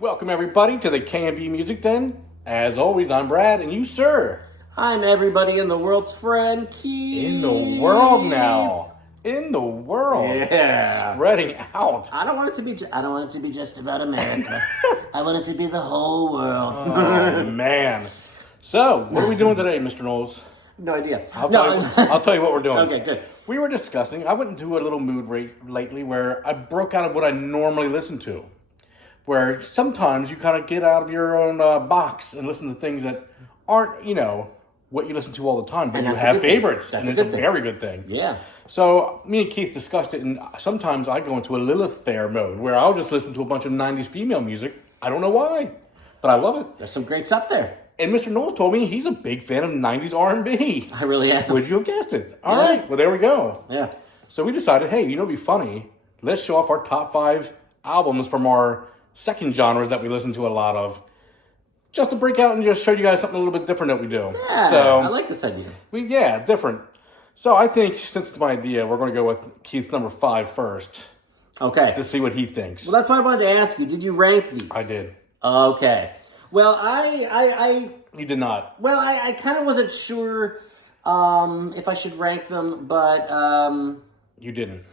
Welcome everybody to the K&B Music Den. As always, I'm Brad, and you, sir. I'm everybody in the world's friend, Keith. In the world now. In the world. Yeah. Spreading out. I don't want it to be. I don't want it to be just about America. I want it to be the whole world. Oh man. So, what are we doing today, Mr. Knowles? No idea. I'll tell you what we're doing. Okay, good. We were discussing. I went into a little mood lately where I broke out of what I normally listen to. Where sometimes you kind of get out of your own box and listen to things that aren't, what you listen to all the time, but you have favorites, and it's a very good thing. Yeah. So me and Keith discussed it, and sometimes I go into a Lilith Fair mode where I'll just listen to a bunch of 90s female music. I don't know why, but I love it. There's some great stuff there. And Mr. Knowles told me he's a big fan of 90s R&B. I really am. Would you have guessed it? All right, well, there we go. Yeah. So we decided, hey, it'd be funny. Let's show off our top 5 albums from our second genres that we listen to a lot of, just to break out and just show you guys something a little bit different that we do. Yeah, so, I like this idea. Different. So I think, since it's my idea, we're going to go with Keith's number 5 first. Okay. To see what he thinks. Well, that's why I wanted to ask you. Did you rank these? I did. Okay. Well, I You did not. Well, I kind of wasn't sure if I should rank them, but You didn't.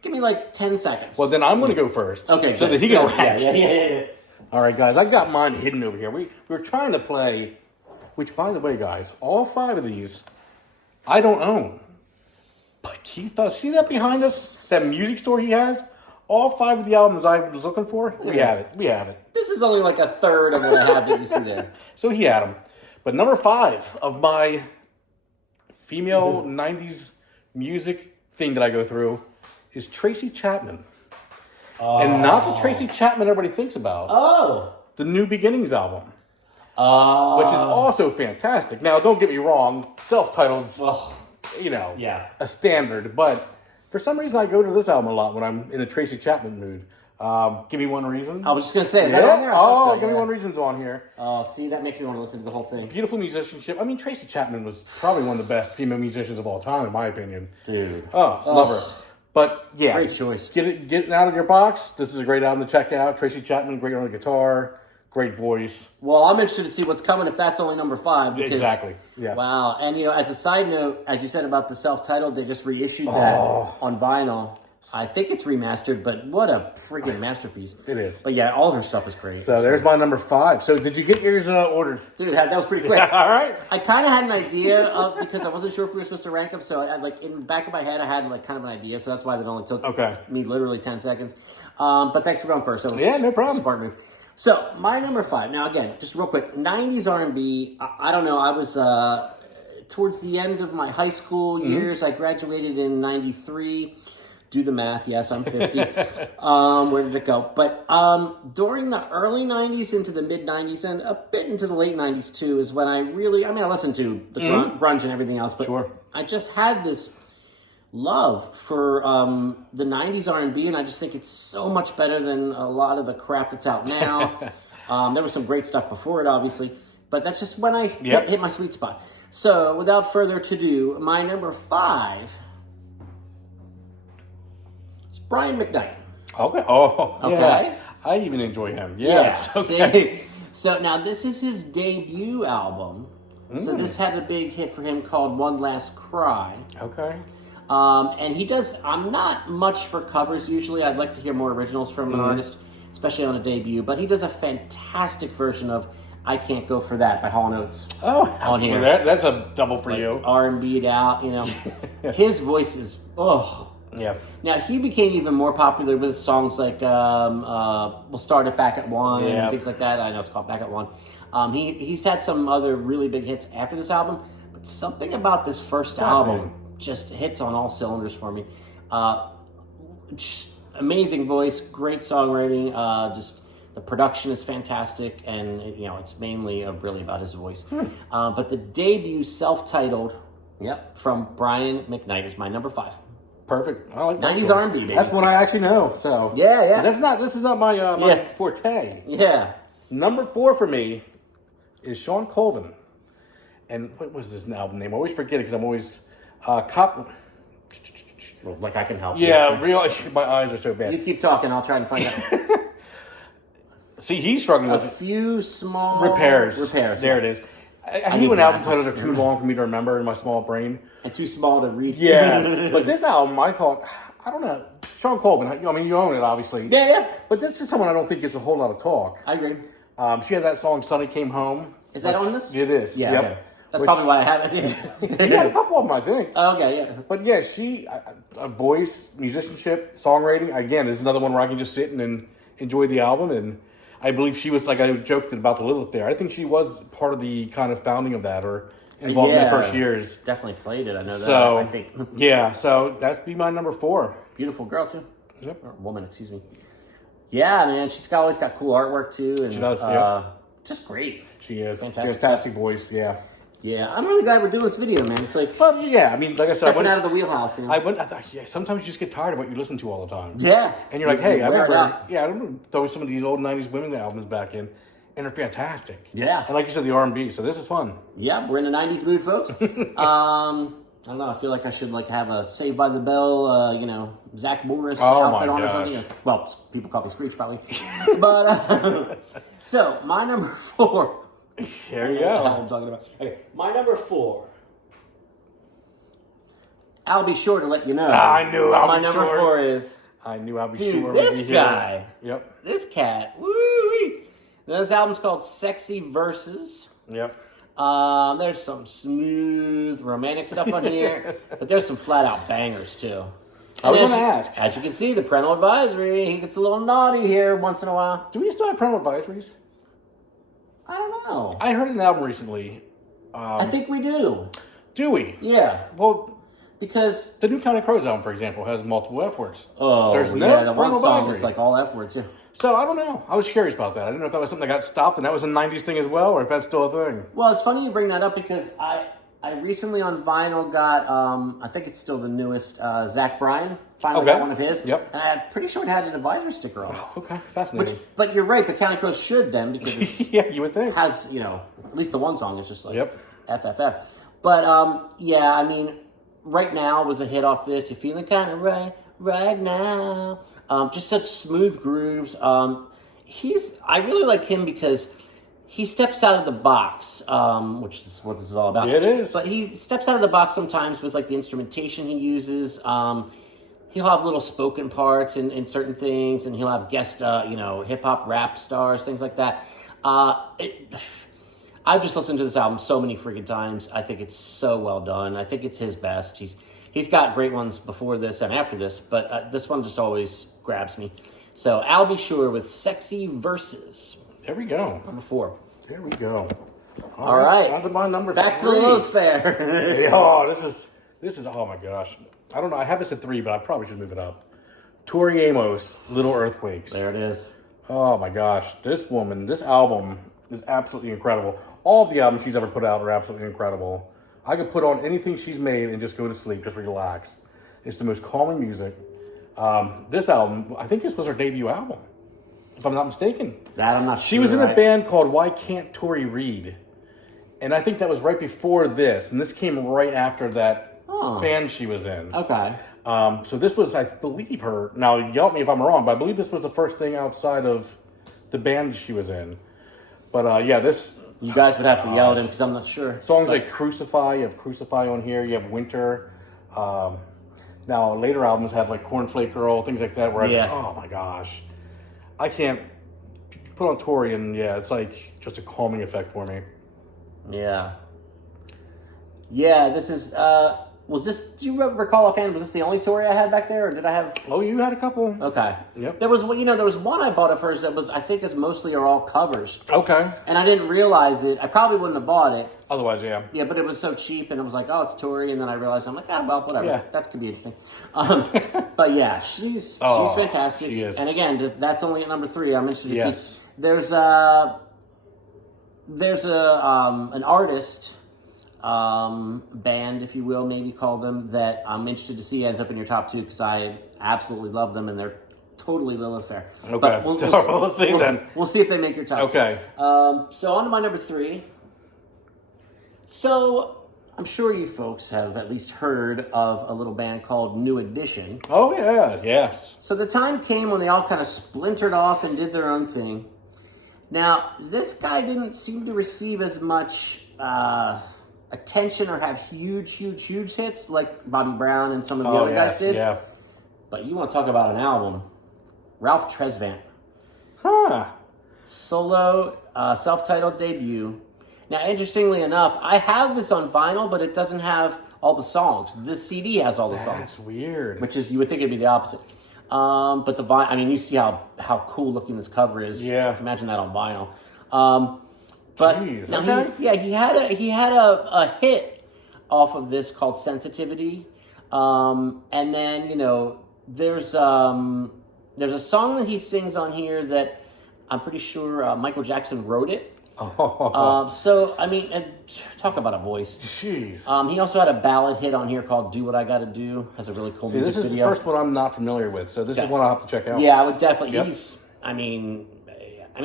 give me like 10 seconds. Well, then I'm going to go first. Okay. So good. that he can rank. Yeah. All right, guys. I got mine hidden over here. We were trying to play, which, by the way, guys, all 5 of these I don't own. But Keith does. See that behind us? That music store he has? All 5 of the albums I was looking for, we have it. We have it. This is only like a third of what I have that you see there. So he had them. But number 5 of my female 90s music thing that I go through is Tracy Chapman. And not the Tracy Chapman everybody thinks about. Oh. The New Beginnings album. Which is also fantastic. Now, don't get me wrong. Self-titled's, a standard. But for some reason, I go to this album a lot when I'm in a Tracy Chapman mood. Give Me One Reason. I was just going to say, is that on there? Give Me One Reason's on here. Oh, see, that makes me want to listen to the whole thing. Beautiful musicianship. I mean, Tracy Chapman was probably one of the best female musicians of all time, in my opinion. Dude. Oh, love her. But, yeah. Great choice. Get it out of your box. This is a great album to check out. Tracy Chapman, great on the guitar. Great voice. Well, I'm interested to see what's coming if that's only number 5. Because, exactly. Yeah. Wow. And, as a side note, as you said about the self-titled, they just reissued that on vinyl. I think it's remastered, but what a freaking masterpiece. It is. But yeah, all her stuff is great. So there's my number 5. So did you get yours ordered? Dude, that was pretty quick. All right. I kind of had an idea because I wasn't sure if we were supposed to rank them. So I, in the back of my head, I had kind of an idea. So that's why it only took me literally 10 seconds. But thanks for going first. No problem. Smart move. So my number 5. Now again, just real quick, 90s R&B. I don't know. I was towards the end of my high school years. I graduated in 93. Do the math. Yes, I'm 50. Where did it go? But during the early 90s into the mid 90s and a bit into the late 90s too is when I listened to the grunge and everything else, but I just had this love for the 90s R&B, and I just think it's so much better than a lot of the crap that's out now. There was some great stuff before it, obviously, but that's just when I hit my sweet spot. So without further ado, my number 5... Brian McKnight. Okay. Oh, okay. Yeah. I even enjoy him. Yes. Yeah. Okay. See? So now this is his debut album. So this had a big hit for him called One Last Cry. Okay. And he does. I'm not much for covers usually. I'd like to hear more originals from an artist, especially on a debut. But he does a fantastic version of "I Can't Go for That" by Hall & Oates. On here. Well, that's a double for you. R&B'd out. His voice is Yeah. Now, he became even more popular with songs like We'll Start It Back at One and things like that. I know it's called Back at One. He's had some other really big hits after this album, but something about this first album just hits on all cylinders for me. Just amazing voice, great songwriting, just the production is fantastic, and it's mainly really about his voice. But the debut self-titled from Brian McKnight is my number 5. Perfect. I like that 90s R&B, baby. That's what I actually know. So yeah. This is not my forte. Yeah. Number 4 for me is Sean Colvin, and what was his album name? I always forget it because I'm always Well, like I can help. Yeah, really. My eyes are so bad. You keep talking. I'll try and find out. See, he's struggling A with few small repairs. Repairs. There yeah. it is. I need hate when album glasses. titles are too long for me to remember in my small brain. And too small to read. Yeah. But this album, I thought, I don't know. Sean Colvin, I mean, you own it, obviously. Yeah. But this is someone I don't think gets a whole lot of talk. I agree. She had that song, Sonny Came Home. Is that on this? It is. Yeah. Yep. Okay. That's probably why I have it. He had a couple of them, I think. Okay, yeah. But yeah, she, a voice, musicianship, songwriting, again, is another one where I can just sit and enjoy the album. And I believe she was, like I joked about the Lilith there, I think she was part of the kind of founding of that, or involved in the first years. Definitely played it, I know that. So, I think. yeah, so that'd be my number 4. Beautiful girl, too. Yep. Or woman, excuse me. Yeah, man, she's always got cool artwork, too. And, She does, yeah. Just great. She is. Fantastic. Fantastic voice, yeah. Yeah, I'm really glad we're doing this video, man. It's like But yeah, I mean, like I said, stepping out of the wheelhouse, you know? I thought, yeah, sometimes you just get tired of what you listen to all the time. Yeah. And you're like, hey, I wear it remember, out. yeah, I remember throwing some of these old 90s women albums back in, and they're fantastic. Yeah. And like you said, the R&B, so this is fun. Yeah, we're in the 90s mood, folks. I don't know, I feel like I should like have a Saved by the Bell, Zach Morris outfit on or something. Well, people call me Screech probably. But, so, my number 4. There you What the hell go. I'm talking about. Okay, my number 4. I'll be sure to let you know. I knew I'll my be number sure. 4 is. I knew I'd be Dude, sure. this we'd be guy. Here. Yep. This cat. Woo-wee. Now, this album's called Sexy Verses. Yep. There's some smooth romantic stuff on here, but there's some flat out bangers too. I was And going to as- ask. As you can see, the parental advisory, he gets a little naughty here once in a while. Do we still have parental advisories? I don't know. I heard an album recently. I think we do. Do we? Yeah, Well, because the new Counting Crows album, for example, has multiple F words. there's no yeah, the one parental song advisory. is like all F words. Yeah. So I don't know. I was curious about that. I didn't know if that was something that got stopped and that was a 90s thing as well, or if that's still a thing. Well, it's funny you bring that up because I recently on vinyl got I think it's still the newest Zach Bryan. Finally got one of his. Yep. And I'm pretty sure it had an advisory sticker on it. Okay, fascinating. But you're right, the Counting Crows should then because it's Yeah, you would think. has, at least the one song is just like Yep. FFF. But, yeah, I mean, Right Now was a hit off this. You're feeling kind of right now. Just such smooth grooves. I really like him because he steps out of the box, which is what this is all about. It is. But he steps out of the box sometimes with, like, the instrumentation he uses. He'll have little spoken parts in certain things, and he'll have guest, hip-hop rap stars, things like that. I've just listened to this album so many freaking times. I think it's so well done. I think it's his best. He's got great ones before this and after this, but this one just always grabs me. So I'll Be Sure with Sexy Verses. There we go. Number 4. There we go. All right. On to my number Back 3. to the Lilith Fair. Hey, oh, this is, oh my gosh. I don't know. I have this at 3, but I probably should move it up. Tori Amos, Little Earthquakes. There it is. Oh my gosh. This album is absolutely incredible. All of the albums she's ever put out are absolutely incredible. I could put on anything she's made and just go to sleep, just relax. It's the most calming music. This album, I think this was her debut album, if I'm not mistaken. That I'm not sure. She was in a band called Why Can't Tori Read? And I think that was right before this, and this came right after that band she was in. Okay. So this was, I believe, her. Now, yell at me if I'm wrong, but I believe this was the first thing outside of the band she was in. But yeah, this... You guys would have to yell at him because I'm not sure. Songs like Crucify, you have Crucify on here, you have Winter. Now, later albums have like Cornflake Girl, things like that, where I just, oh my gosh. I can't put on Tori, and yeah, it's like just a calming effect for me. Yeah. Yeah, this is, do you recall offhand, was this the only Tori I had back there, or did I have? Oh, you had a couple. Okay. Yep. There was one I bought of hers that was, I think is mostly are all covers. Okay. And I didn't realize it. I probably wouldn't have bought it. Otherwise, yeah. Yeah, but it was so cheap, and it was like, oh, it's Tori, and then I realized, I'm like, well, whatever. Yeah. That could be interesting. But yeah, she's fantastic. She is. And again, that's only at number 3. I'm interested to see. There's an artist, band, if you will, maybe call them, that I'm interested to see ends up in your top 2 because I absolutely love them, and they're totally Lilith Fair. Okay. But We'll see then. We'll see if they make your top 2. Okay. So on to my number 3. So I'm sure you folks have at least heard of a little band called New Edition. Oh, yeah. Yes. So the time came when they all kind of splintered off and did their own thing. Now, this guy didn't seem to receive as much attention or have huge hits like Bobby Brown and some of the other guys did. Yeah. But you want to talk about an album. Ralph Tresvant. Huh. Solo, self-titled debut. Now, interestingly enough, I have this on vinyl, but it doesn't have all the songs. This CD has all the songs. That's weird. Which is, you would think it'd be the opposite. But the vinyl, I mean, you see how cool looking this cover is. Yeah. Imagine that on vinyl. But Jeez, now okay. he had a hit off of this called Sensitivity. And then, there's a song that he sings on here that I'm pretty sure Michael Jackson wrote it. So, I mean, and talk about a voice. Jeez. He also had a ballad hit on here called Do What I Gotta Do. Has a really cool music this is video. the first one I'm not familiar with, so this is one I'll have to check out. Yeah, I would definitely. Yep.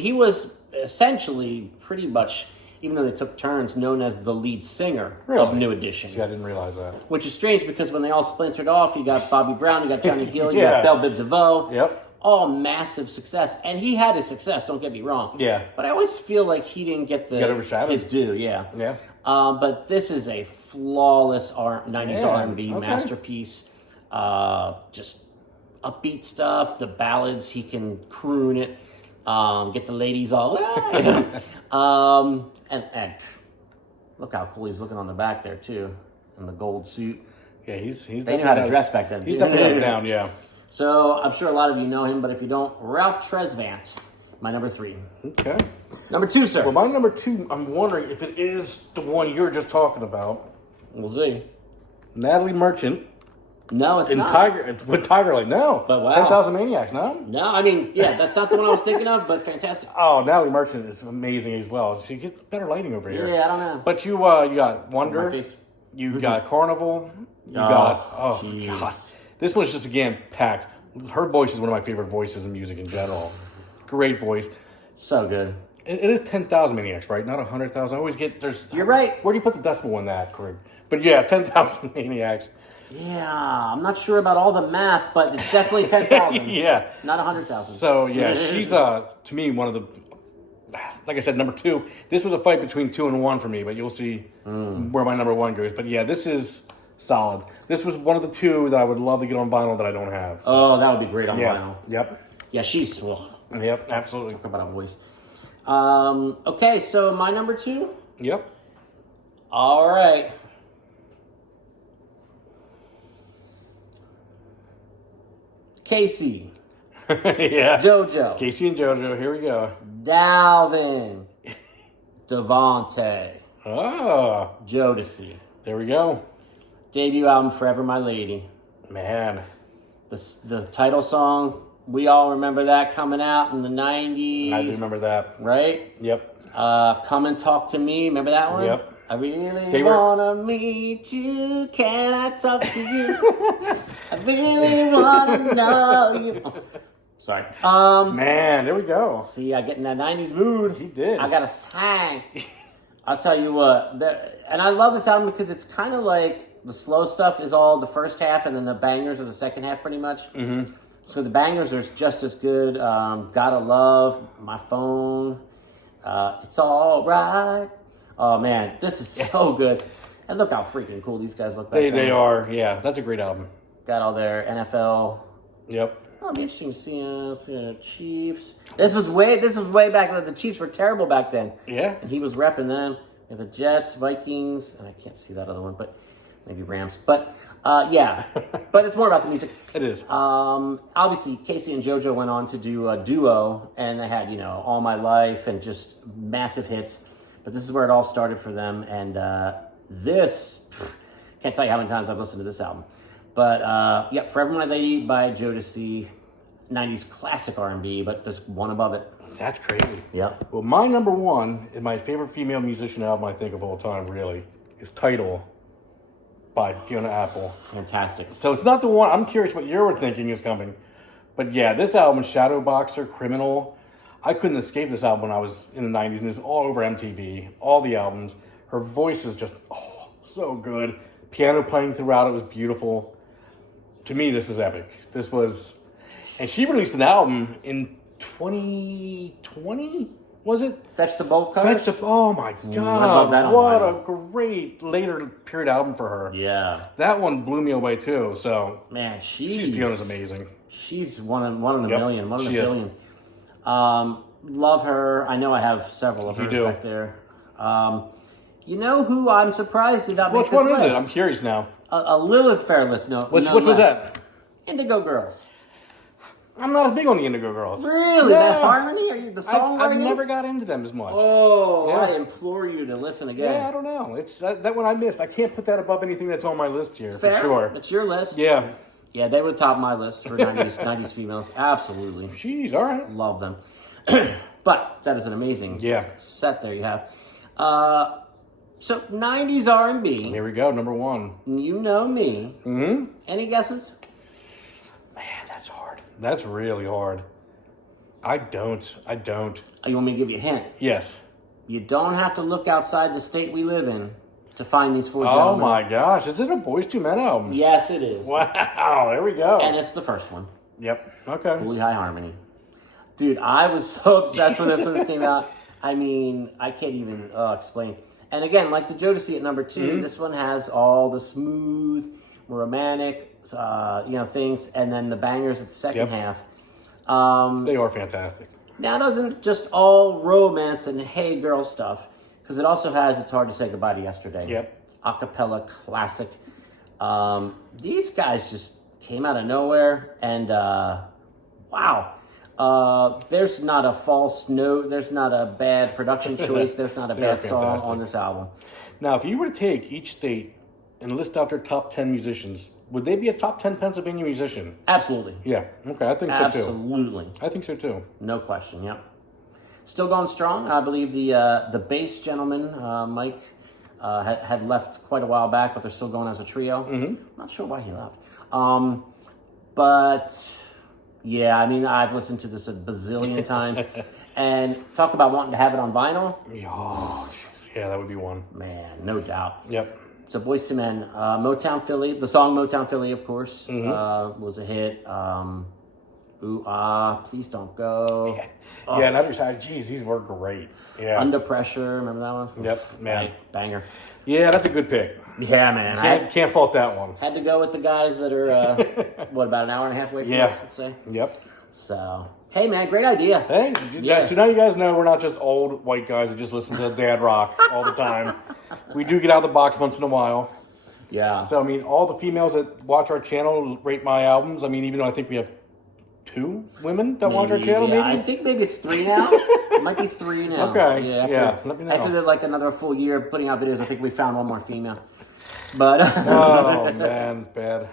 He was essentially pretty much, even though they took turns, known as the lead singer of New Edition. See, I didn't realize that. Which is strange because when they all splintered off, you got Bobby Brown, you got Johnny Gill, you got Belle Biv DeVoe. Yep. All massive success. And he had his success, don't get me wrong. Yeah. But I always feel like he didn't get his due, yeah. Yeah. But this is a flawless 90s R&B masterpiece. Just upbeat stuff, the ballads, he can croon it, get the ladies all, and look how cool he's looking on the back there too, in the gold suit. Yeah, he's they knew how to dress back then. He's definitely down, yeah. So I'm sure a lot of you know him, but if you don't, Ralph Tresvant, my number 3. Okay. Number 2, sir. Well, my number 2, I'm wondering if it is the one you're just talking about. We'll see. Natalie Merchant. No, it's not. With Tiger Lake, no. But wow. 10,000 Maniacs, no? No, I mean, yeah, that's not the one I was thinking of, but fantastic. Oh, Natalie Merchant is amazing as well. She gets better lighting over here. Yeah, I don't know. But you got Wonder. My face. You got Carnival. You got, God. This one's just, again, packed. Her voice is one of my favorite voices in music in general. Great voice. So good. It is 10,000 Maniacs, right? Not 100,000. I always get, You're right. Where do you put the decimal in that, Craig? But yeah, 10,000 Maniacs. Yeah, I'm not sure about all the math, but it's definitely 10,000. Yeah. Not 100,000. So, yeah, she's, to me, one of the, like I said, number 2. This was a fight between 2 and 1 for me, but you'll see where my number 1 goes. But yeah, this is solid. This was one of the 2 that I would love to get on vinyl that I don't have. So. Oh, that would be great on vinyl. Yep. Yeah, she's... Yep, absolutely. Talk about a voice. Okay, so my number 2? Yep. All right. Casey. Yeah. JoJo. Casey and JoJo, here we go. Dalvin. Devontae. Oh. Jodeci. There we go. Debut album, Forever My Lady. Man. The title song, we all remember that coming out in the 90s. I do remember that. Right? Yep. Come and Talk to Me. Remember that one? Yep. I really wanna meet you. Can I talk to you? I really wanna know you. Sorry. Man, there we go. See, I get in that 90s mood. He did. I gotta sang. I'll tell you what. And I love this album because it's kind of like the slow stuff is all the first half, and then the bangers are the second half, pretty much. Mm-hmm. So the bangers are just as good. Gotta Love, My Phone, It's All Right. Oh man, this is so good. And look how freaking cool these guys look back then. They are, yeah. That's a great album. Got all their NFL. Yep. Oh, it'll be interesting to see us, Chiefs. This was way back when the Chiefs were terrible back then. Yeah. And he was repping them. And the Jets, Vikings, and I can't see that other one, but maybe Rams. But yeah, but it's more about the music. It is. Obviously, Casey and JoJo went on to do a duo, and they had, All My Life and just massive hits. But this is where it all started for them. And can't tell you how many times I've listened to this album. But yeah, Forever My Lady by Jodeci, 90s classic R&B, but there's one above it. That's crazy. Yep. Well, my number 1 is my favorite female musician album, I think, of all time, really, is Tidal by Fiona Apple. Fantastic. So it's not the one, I'm curious what you were thinking is coming. But yeah, this album, Shadowboxer, Criminal, I couldn't escape this album when I was in the 90s, and it was all over MTV, all the albums. Her voice is just, so good. Piano playing throughout, it was beautiful. To me, this was epic. And she released an album in 2020, Was it? Fetch the Bolt Cutters? Oh my God! I love that on what vinyl. a great later period album for her. Yeah. That one blew me away too. So Man, she's Fiona's amazing. She's one in a Yep, million, one in a she is. billion. Love her. I know I have several of hers do. back there. You know who I'm surprised did not make Which this one is list? it? I'm curious now. A Lilith Fair list. No, Which no was less. that? Indigo Girls. I'm not as big on the Indigo Girls. Really? Yeah. That harmony? Are you the songwriting? I've never got into them as much. Oh, Yeah. I implore you to listen again. Yeah, I don't know. It's that one I missed. I can't put that above anything that's on my list here Fair. for sure. It's your list. Yeah. Yeah, they would top my list for 90s females. Absolutely. Jeez, all right. Love them. But that is an amazing set there you have. So 90s R&B. Here we go, number one. You know me. Mm-hmm. Any guesses? Man, that's hard. That's really hard. I don't. Oh, you want me to give you a hint? Yes. You don't have to look outside the state we live in to find these four Oh gentlemen. my gosh, is it a Boys II Men album? Yes, it is. Wow, there we go. And it's the first one. Yep. Okay. Fully High Harmony. Dude, I was so obsessed when this one came out. I mean, I can't even explain. And again, like the Jodeci at number 2, this one has all the smooth, romantic, things, and then the bangers at the second half. They are fantastic. Now, it doesn't just all romance and hey girl stuff, because it also has It's Hard to Say Goodbye to Yesterday. Yep. Acapella classic. These guys just came out of nowhere, and wow. There's not a false note. There's not a bad production choice. There's not a bad song fantastic. on this album. Now, if you were to take each state and list out their top 10 musicians, would they be a top 10 Pennsylvania musician? Absolutely. Yeah. Okay, I think so too. Absolutely. I think so too. No question, yep. Still going strong. I believe the bass gentleman, Mike, had left quite a while back, but they're still going as a trio. I'm not sure why he left. But, yeah, I mean, I've listened to this a bazillion times. And talk about wanting to have it on vinyl. Oh, yeah, that would be one. Man, no doubt. Yep. So Boyz II Men, Motown Philly, the song Motown Philly, of course, was a hit. Ooh, Ah, Please Don't Go. Yeah, Oh. yeah, another side. Geez, these were great. Yeah. Under Pressure, remember that one? Yep, man. Banger. Yeah, that's a good pick. Yeah, man. I Can't fault that one. had to go with the guys that are, about an hour and a half away from us, let's say. Yep. So, hey, man, great idea. Hey, so now you guys know we're not just old white guys that just listen to dad rock all the time. We do get out of the box once in a while. Yeah. So, I mean, all the females that watch our channel rate my albums. I mean, even though I think we have 2 women that watch our channel, yeah, maybe? I think maybe it's 3 now. It might be 3 now. Okay, Yeah, let me know. After like another full year of putting out videos, I think we found one more female. But Oh, man, bad.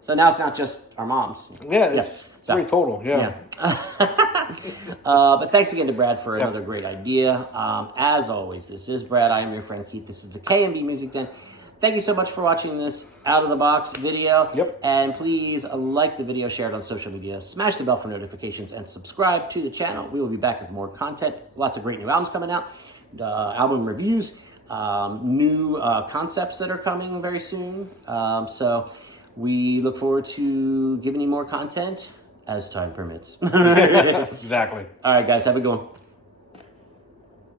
so now it's not just our moms. Yeah, it's 3 total, yeah. But thanks again to Brad for another great idea. As always, this is Brad. I am your friend Keith. This is the KMB Music Den. Thank you so much for watching this out of the box video. Yep. And please like the video, share it on social media, smash the bell for notifications, and subscribe to the channel. We will be back with more content. Lots of great new albums coming out, album reviews, new concepts that are coming very soon. So we look forward to giving you more content as time permits. Exactly. All right, guys, have a good one.